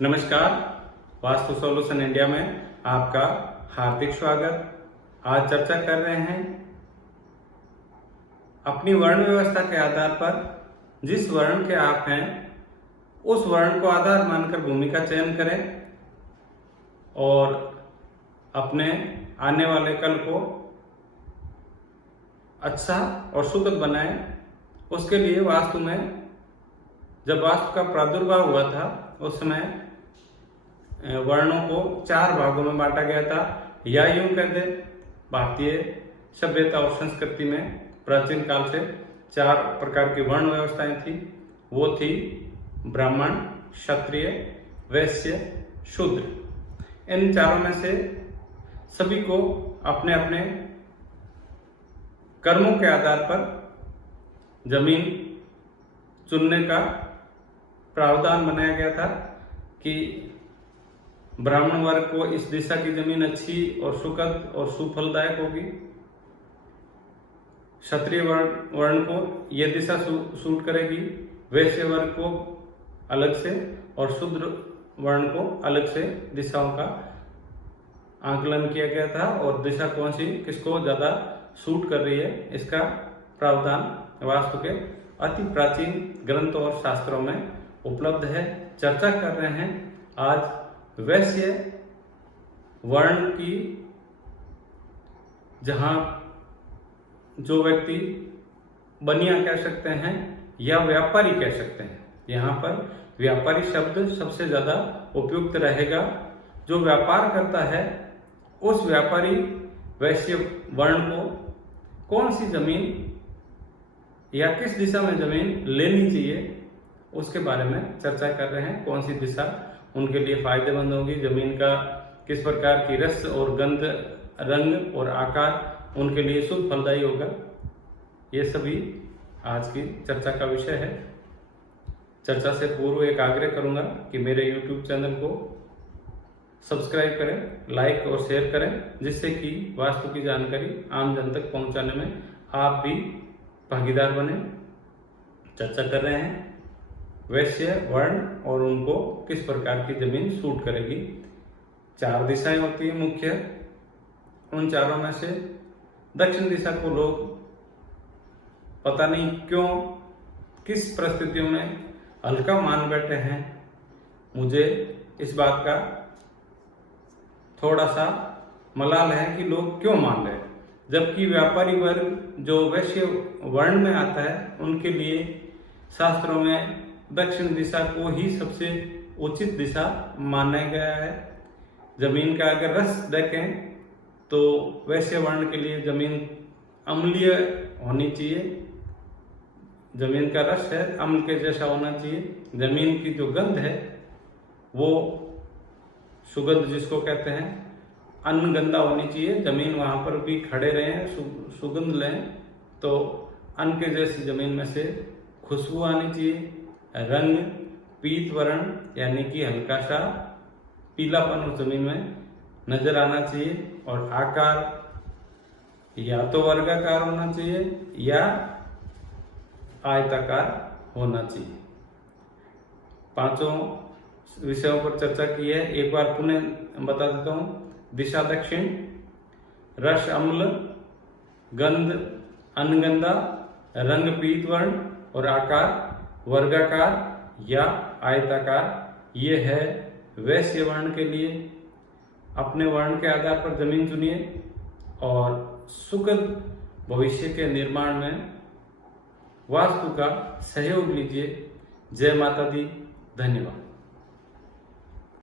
नमस्कार, vastu solution India में आपका हार्दिक स्वागत। आज चर्चा कर रहे हैं अपनी वर्ण व्यवस्था के आधार पर जिस वर्ण के आप हैं उस वर्ण को आधार मानकर भूमि का चयन करें और अपने आने वाले कल को अच्छा और सुखद बनाएं। उसके लिए वास्तु में जब वास्तु का प्रादुर्भाव हुआ था उस समय वर्णों को 4 भागों में बांटा गया था, या यूं कहते भारतीय सभ्यता और संस्कृति में प्राचीन काल से 4 प्रकार की वर्ण व्यवस्थाएं थी। वो थी ब्राह्मण, क्षत्रिय, वैश्य, शूद्र। इन चारों में से सभी को अपने अपने कर्मों के आधार पर जमीन चुनने का प्रावधान बनाया गया था कि ब्राह्मण वर्ग को इस दिशा की जमीन अच्छी और सुखद और सुफलदायक होगी, क्षत्रिय वर्ण को यह दिशा सूट करेगी, वैश्य वर्ग को अलग से और शूद्र वर्ण को अलग से दिशाओं का आकलन किया गया था और दिशा कौन सी किसको ज्यादा सूट कर रही है इसका प्रावधान वास्तु के अति प्राचीन ग्रंथों और शास्त्रों में उपलब्ध है। चर्चा कर रहे हैं आज वैश्य वर्ण की, जहां जो व्यक्ति बनिया कह सकते हैं या व्यापारी कह सकते हैं। यहाँ पर व्यापारी शब्द सबसे ज्यादा उपयुक्त रहेगा। जो व्यापार करता है उस व्यापारी वैश्य वर्ण को कौन सी जमीन या किस दिशा में जमीन लेनी चाहिए उसके बारे में चर्चा कर रहे हैं। कौन सी दिशा उनके लिए फायदेमंद होगी, जमीन का किस प्रकार की रस और गंध, रंग और आकार उनके लिए शुभ फलदायी होगा, ये सभी आज की चर्चा का विषय है। चर्चा से पूर्व एक आग्रह करूंगा कि मेरे YouTube चैनल को सब्सक्राइब करें, लाइक और शेयर करें, जिससे कि वास्तु की जानकारी आम जन तक पहुंचाने में आप भी भागीदार बने। चर्चा कर रहे हैं वैश्य वर्ण और उनको किस प्रकार की जमीन सूट करेगी। 4 दिशाएं होती है मुख्य। उन चारों में से दक्षिण दिशा को लोग पता नहीं क्यों किस परिस्थितियों में हल्का मान बैठे हैं। मुझे इस बात का थोड़ा सा मलाल है कि लोग क्यों मान रहे हैं, जबकि व्यापारी वर्ग जो वैश्य वर्ण में आता है उनके लिए शास्त्रों में दक्षिण दिशा को ही सबसे उचित दिशा माना गया है। जमीन का अगर रस देखें तो वैश्य वर्ण के लिए जमीन अम्लीय होनी चाहिए। जमीन का रस है अम्ल के जैसा होना चाहिए। जमीन की जो गंध है वो सुगंध जिसको कहते हैं अन्नगंधा होनी चाहिए। जमीन वहां पर भी खड़े रहें, सुगंध लें तो अन्न के जैसी जमीन में से खुशबू आनी चाहिए। रंग पीत वर्ण यानी कि हल्का सा पीलापन उस जमीन में नजर आना चाहिए और आकार या तो वर्गाकार होना चाहिए या आयताकार होना चाहिए। 5 विषयों पर चर्चा की है, एक बार पुनः बता देता हूं। दिशा दक्षिण, रस अम्ल, गंध अन्नगंधा, रंग पीत वर्ण और आकार वर्गाकार या आयताकार। ये है वैश्य वर्ण के लिए। अपने वर्ण के आधार पर जमीन चुनिए और सुखद भविष्य के निर्माण में वास्तु का सहयोग लीजिए। जय माता दी, धन्यवाद।